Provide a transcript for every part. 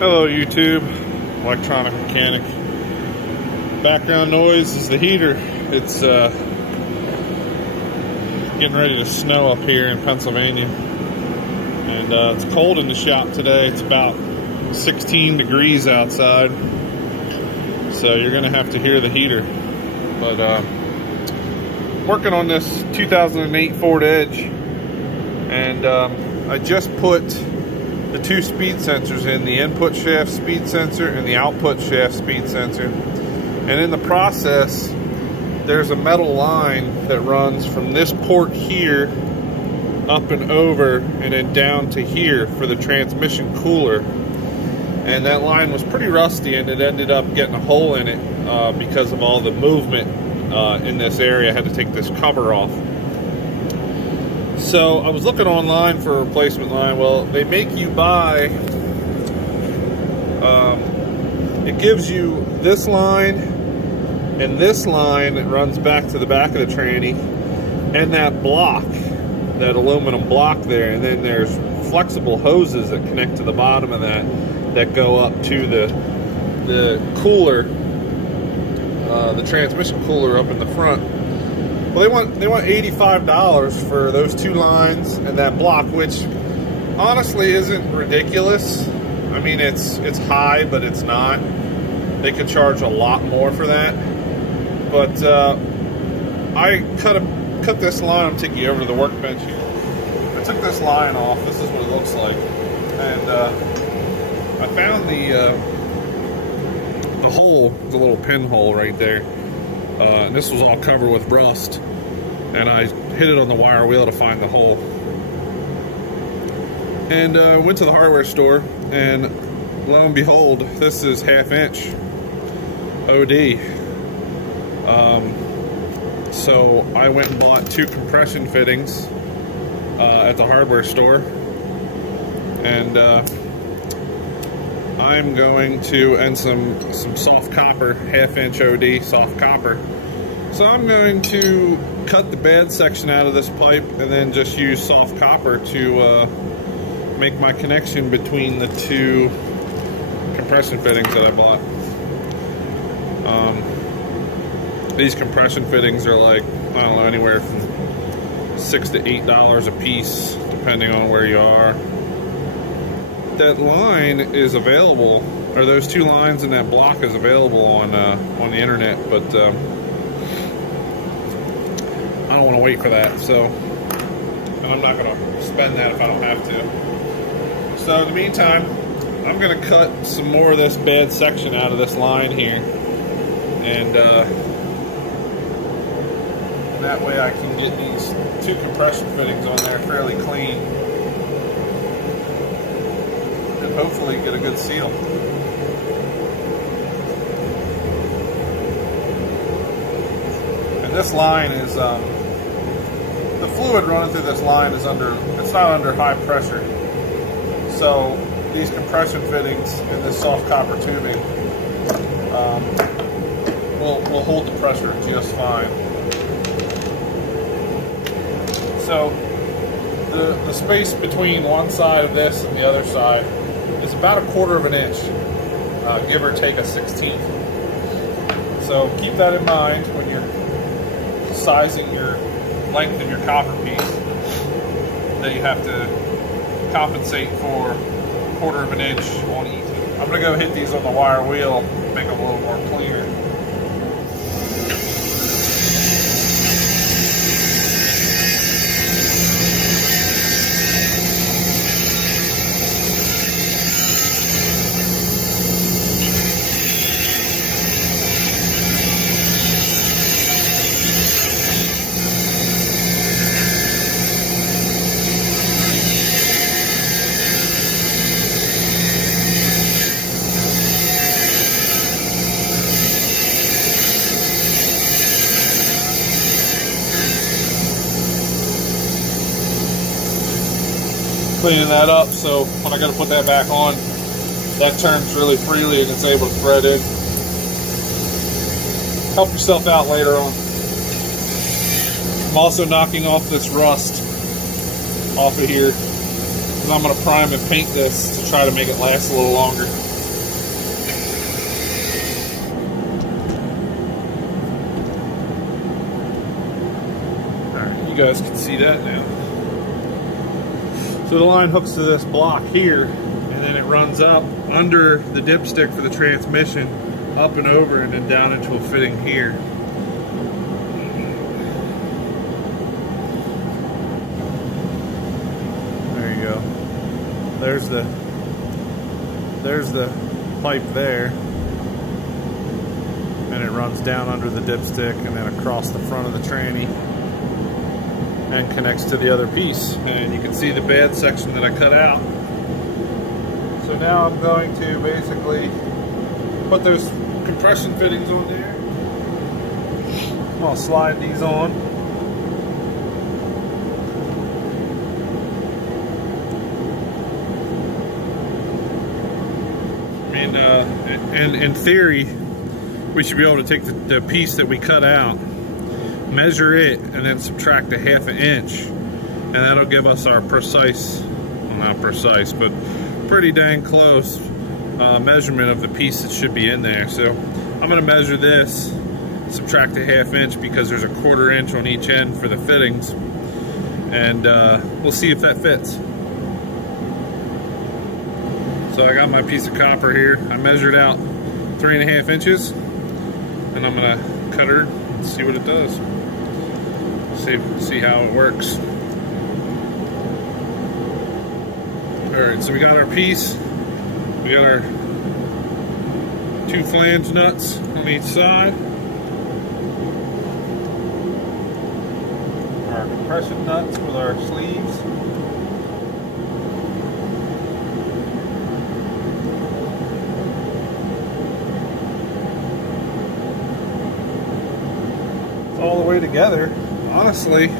Hello YouTube, electronic mechanic. Background noise is the heater. It's getting ready to snow up here in Pennsylvania. And it's cold in the shop today. It's about 16 degrees outside. So you're gonna have to hear the heater. But working on this 2008 Ford Edge. And I just put the two speed sensors in, the input shaft speed sensor and the output shaft speed sensor. And in the process, there's a metal line that runs from this port here up and over and then down to here for the transmission cooler. And that line was pretty rusty, and it ended up getting a hole in it because of all the movement in this area. I had to take this cover off. So I was looking online for a replacement line. Well, they make you buy, it gives you this line and this line that runs back to the back of the tranny, and that block, that aluminum block there, and then there's flexible hoses that connect to the bottom of that go up to the cooler, the transmission cooler up in the front. Well, they want $85 for those two lines and that block, which honestly isn't ridiculous. I mean, it's high, but it's not. They could charge a lot more for that. But I cut this line. I'm taking you over to the workbench here. I took this line off. This is what it looks like, and I found the hole, the little pinhole right there. And this was all covered with rust, and I hit it on the wire wheel to find the hole. And went to the hardware store, and lo and behold, this is 1/2 inch OD. So I went and bought two compression fittings at the hardware store, and I'm going to, and some soft copper, 1/2 inch OD soft copper. So I'm going to cut the bad section out of this pipe and then just use soft copper to make my connection between the two compression fittings that I bought. These compression fittings are like, I don't know, anywhere from $6 to $8 a piece, depending on where you are. That line is available, or those two lines and that block is available on the internet, but I don't want to wait for that, so, and I'm not going to spend that if I don't have to. So in the meantime, I'm going to cut some more of this bad section out of this line here, and that way I can get these two compression fittings on there fairly clean, and hopefully get a good seal. And this line is, the fluid running through this line is it's not under high pressure. So these compression fittings and this soft copper tubing will hold the pressure just fine. So the space between one side of this and the other side is about 1/4 inch, give or take a 1/16. So keep that in mind when you're sizing your length of your copper piece, that you have to compensate for 1/4 inch on each. I'm going to go hit these on the wire wheel, make them a little more clear. Cleaning that up, so when I go to put that back on, that turns really freely and it's able to thread in. Help yourself out later on. I'm also knocking off this rust off of here. because I'm going to prime and paint this to try to make it last a little longer. Alright, you guys can see that now. So the line hooks to this block here, and then it runs up under the dipstick for the transmission, up and over, and then down into a fitting here. There you go. There's the pipe there, and it runs down under the dipstick and then across the front of the tranny and connects to the other piece. And you can see the bad section that I cut out. So now I'm going to basically put those compression fittings on there. I'll slide these on. And in theory, we should be able to take the piece that we cut out, measure it, and then subtract 1/2 inch, and that'll give us our precise, well, not precise, but pretty dang close measurement of the piece that should be in there. So I'm going to measure this, subtract 1/2 inch, because there's a 1/4 inch on each end for the fittings, and we'll see if that fits. So I got my piece of copper here. I measured out 3.5 inches, and I'm gonna cut her and see what it does. See how it works. All right, so we got our piece. We got our 2 flange nuts on each side. Our compression nuts with our sleeves. All the way together. Honestly,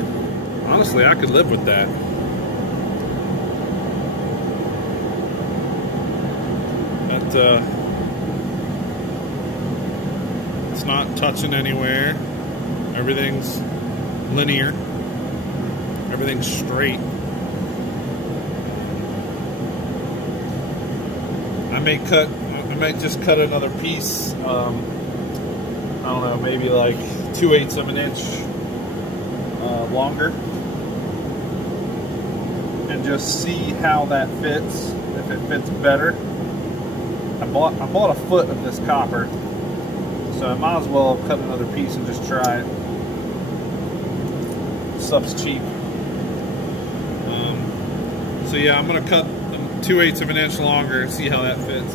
I could live with that. It's not touching anywhere. Everything's linear. Everything's straight. I might just cut another piece. I don't know, maybe like 2/8 of an inch longer, and just see how that fits. If it fits better, I bought a foot of this copper, so I might as well cut another piece and just try it. Stuff's cheap. So yeah, I'm gonna cut 2/8 of an inch longer and see how that fits.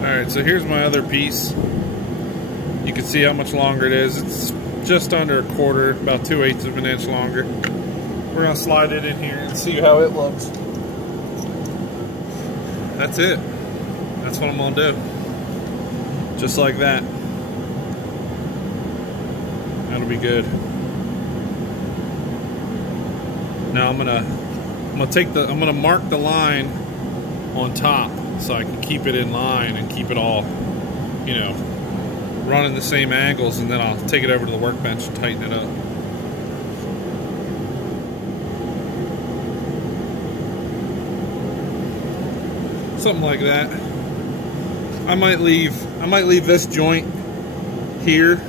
All right, so here's my other piece. You can see how much longer it is. It's just under 1/4, about 2/8 of an inch longer. We're gonna slide it in here and see how it looks. That's it. That's what I'm gonna do. Just like that. That'll be good. Now I'm gonna mark the line on top so I can keep it in line and keep it all, you know, running the same angles, and then I'll take it over to the workbench and tighten it up. Something like that. I might leave this joint here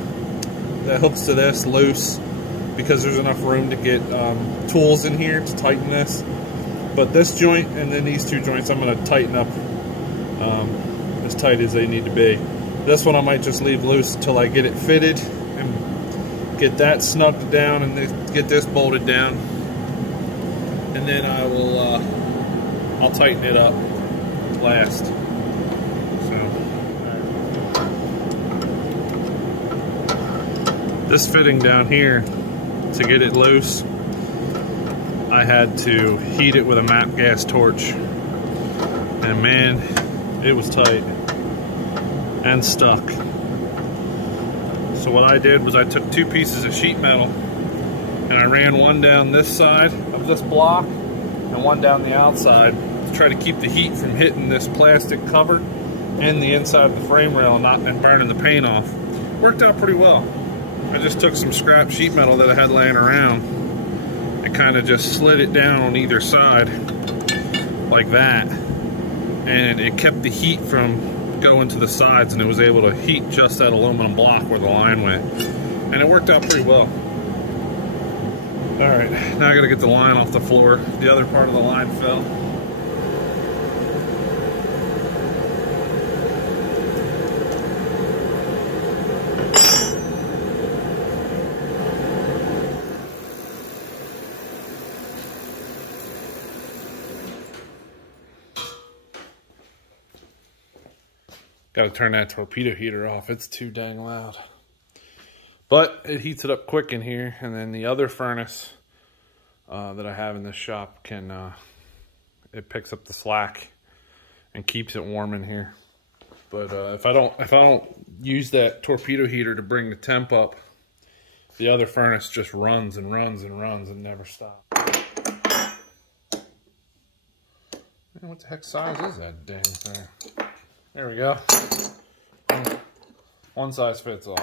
that hooks to this loose, because there's enough room to get tools in here to tighten this. But this joint and then these 2 joints I'm going to tighten up as tight as they need to be. This one I might just leave loose until I get it fitted and get that snugged down and get this bolted down, and then I'll tighten it up last. So this fitting down here, to get it loose, I had to heat it with a MAP gas torch, and man, it was tight and stuck. So what I did was I took 2 pieces of sheet metal and I ran one down this side of this block and one down the outside to try to keep the heat from hitting this plastic cover and the inside of the frame rail and burning the paint off. Worked out pretty well. I just took some scrap sheet metal that I had laying around it kind of just slid it down on either side like that, and it kept the heat from going to the sides, and it was able to heat just that aluminum block where the line went, and it worked out pretty well. All right, now I gotta get the line off the floor. The other part of the line fell. Gotta turn that torpedo heater off. It's too dang loud. But it heats it up quick in here, and then the other furnace that I have in this shop can it picks up the slack and keeps it warm in here. But if I don't use that torpedo heater to bring the temp up, the other furnace just runs and runs and runs and never stops. Man, what the heck size is that dang thing? There we go. One size fits all.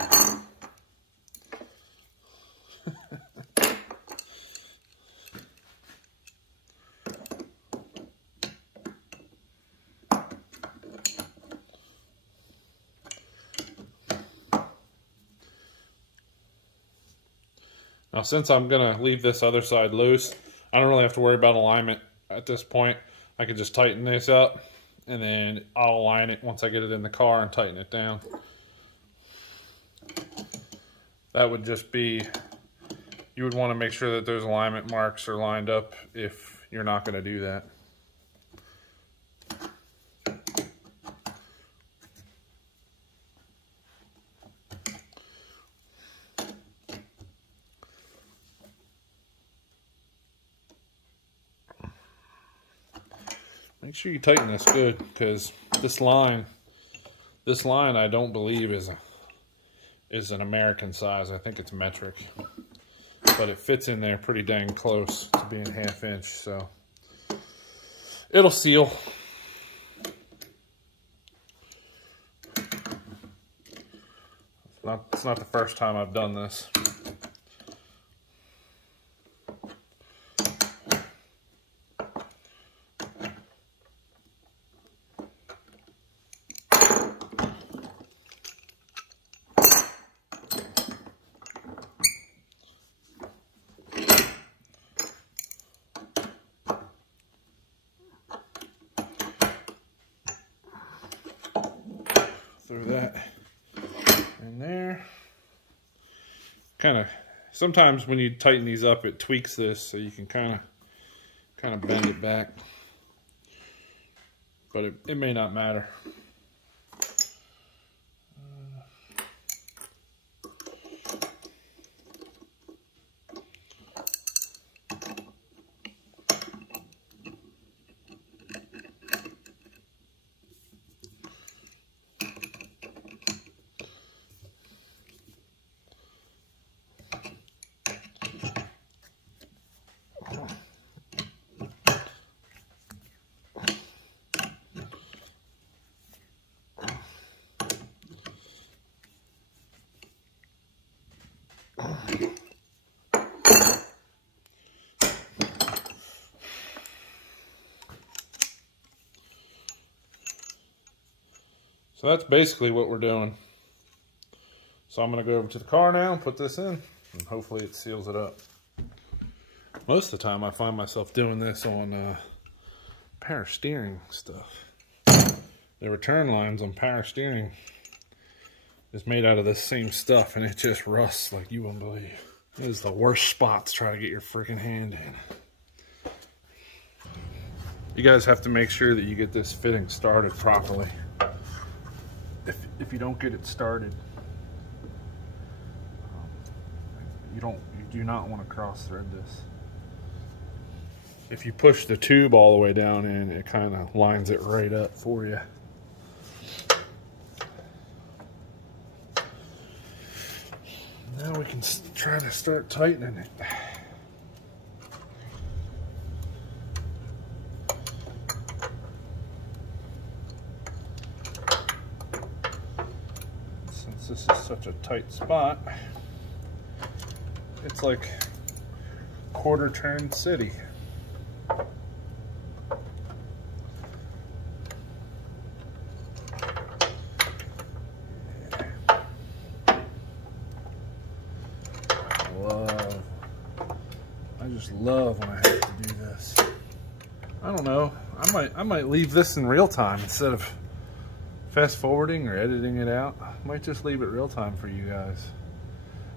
Now, since I'm gonna leave this other side loose, I don't really have to worry about alignment at this point. I can just tighten this up, and then I'll align it once I get it in the car and tighten it down. That would just be, you would want to make sure that those alignment marks are lined up if you're not going to do that. Make sure you tighten this good, because this line I don't believe is an American size. I think it's metric, but it fits in there pretty dang close to being 1/2 inch, so it'll seal. It's not the first time I've done this. Throw that in there. Kind of, sometimes when you tighten these up, it tweaks this, so you can kind of bend it back. But it may not matter. So that's basically what we're doing. So I'm going to go over to the car now and put this in, and hopefully it seals it up. Most of the time I find myself doing this on power steering stuff. The return lines on power steering is made out of this same stuff, and it just rusts like you wouldn't believe. It is the worst spot to try to get your freaking hand in. You guys have to make sure that you get this fitting started properly. If you don't get it started, you do not want to cross thread this. If you push the tube all the way down in, it kind of lines it right up for you. Now we can try to start tightening it. Since this is such a tight spot, it's like quarter turn city. I just love when I have to do this. I don't know. I might leave this in real time instead of fast forwarding or editing it out. I might just leave it real time for you guys,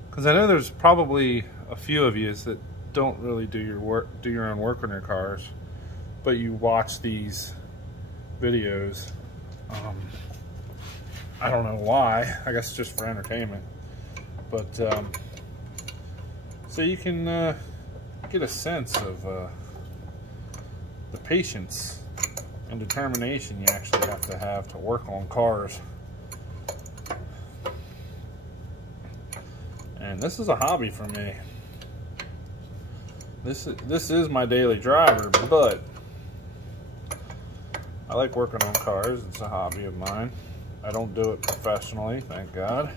because I know there's probably a few of you that don't really do your own work on your cars, but you watch these videos. I don't know why. I guess just for entertainment, but so you can get a sense of the patience and determination you actually have to work on cars. And this is a hobby for me. This is my daily driver, but I like working on cars. It's a hobby of mine. I don't do it professionally, thank God.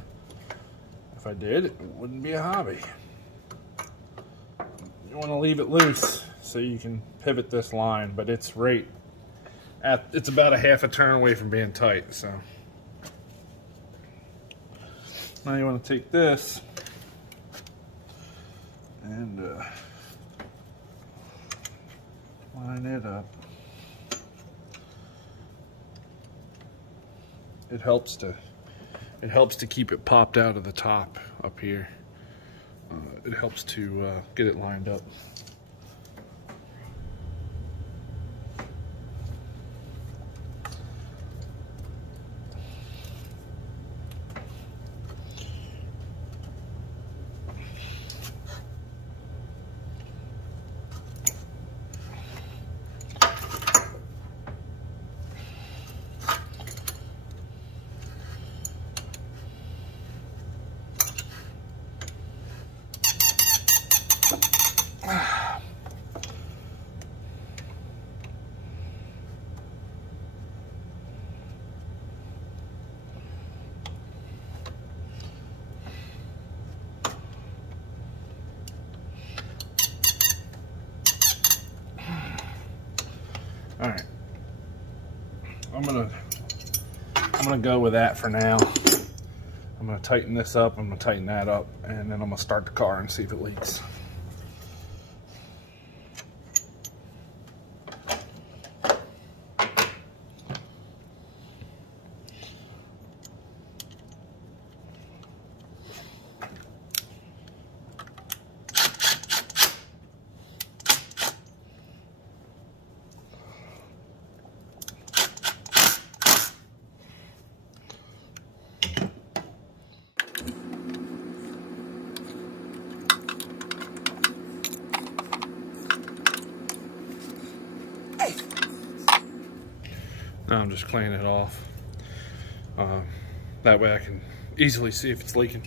If I did, it wouldn't be a hobby. You want to leave it loose so you can pivot this line, but it's it's about a half a turn away from being tight. So now you want to take this and line it up. It helps to keep it popped out of the top up here. It helps to get it lined up. All right, I'm gonna go with that for now. I'm gonna tighten this up, I'm gonna tighten that up, and then I'm gonna start the car and see if it leaks. Now I'm just cleaning it off. That way I can easily see if it's leaking.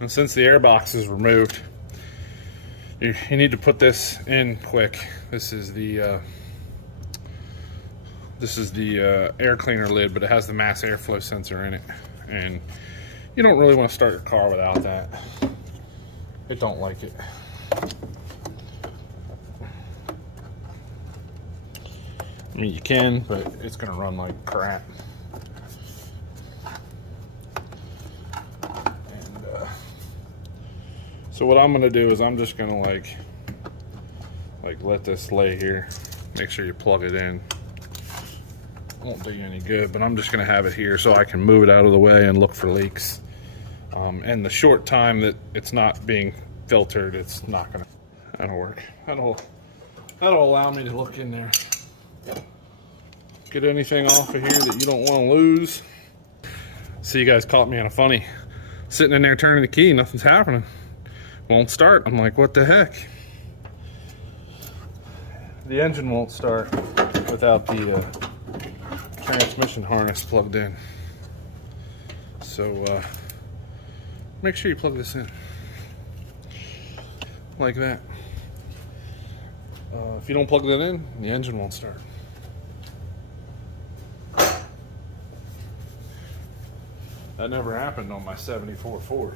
And since the air box is removed, you need to put this in quick. This is the air cleaner lid, but it has the mass airflow sensor in it, and you don't really want to start your car without that. It don't like it. I mean, you can, but it's gonna run like crap. And so what I'm gonna do is I'm just gonna like let this lay here. Make sure you plug it in. Won't do you any good, but I'm just gonna have it here so I can move it out of the way and look for leaks. And the short time that it's not being filtered, it's not gonna, that'll work. That'll allow me to look in there. Get anything off of here that you don't wanna lose. See, you guys caught me on a funny, sitting in there turning the key, nothing's happening. Won't start. I'm like, what the heck? The engine won't start without the transmission harness plugged in. So make sure you plug this in like that. If you don't plug that in, the engine won't start. That never happened on my 74 Ford.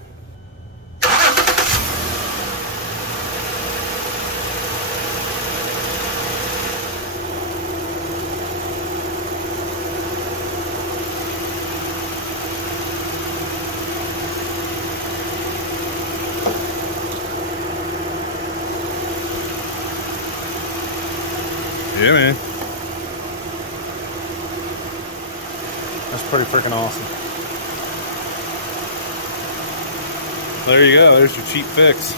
Yeah, man. That's pretty freaking awesome. There you go. There's your cheap fix.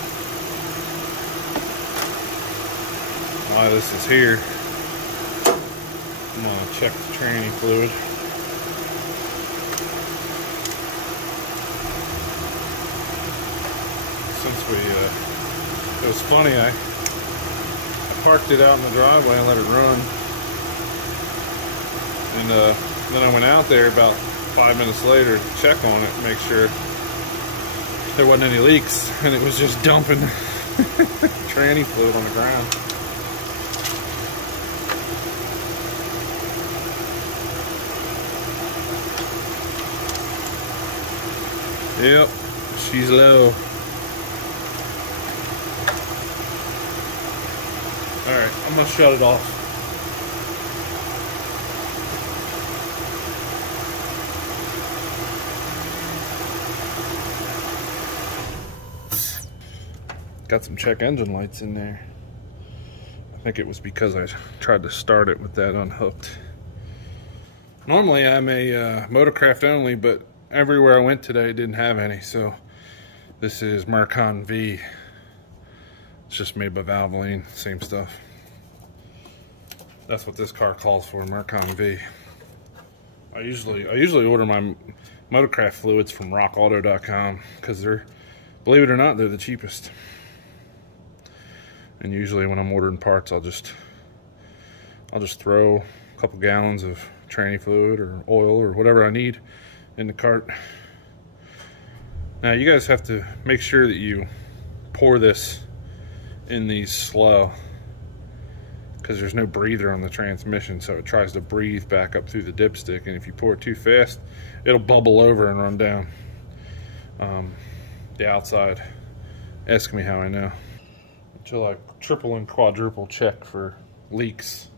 While this is here, I'm gonna check the tranny fluid. Since it was funny, I parked it out in the driveway and let it run. And then I went out there about 5 minutes later to check on it, make sure there wasn't any leaks, and it was just dumping tranny fluid on the ground. Yep, she's low. Alright, I'm gonna shut it off. Got some check engine lights in there. I think it was because I tried to start it with that unhooked. Normally I'm a Motorcraft only, but everywhere I went today didn't have any, so this is Mercon V. It's just made by Valvoline, same stuff. That's what this car calls for, Mercon V. I usually order my Motorcraft fluids from rockauto.com because they're, believe it or not, they're the cheapest. And usually when I'm ordering parts, I'll just throw a couple gallons of tranny fluid or oil or whatever I need in the cart. Now you guys have to make sure that you pour this in these slow, because there's no breather on the transmission, so it tries to breathe back up through the dipstick, and if you pour it too fast, it'll bubble over and run down the outside. Ask me how I know. Until I triple and quadruple check for leaks.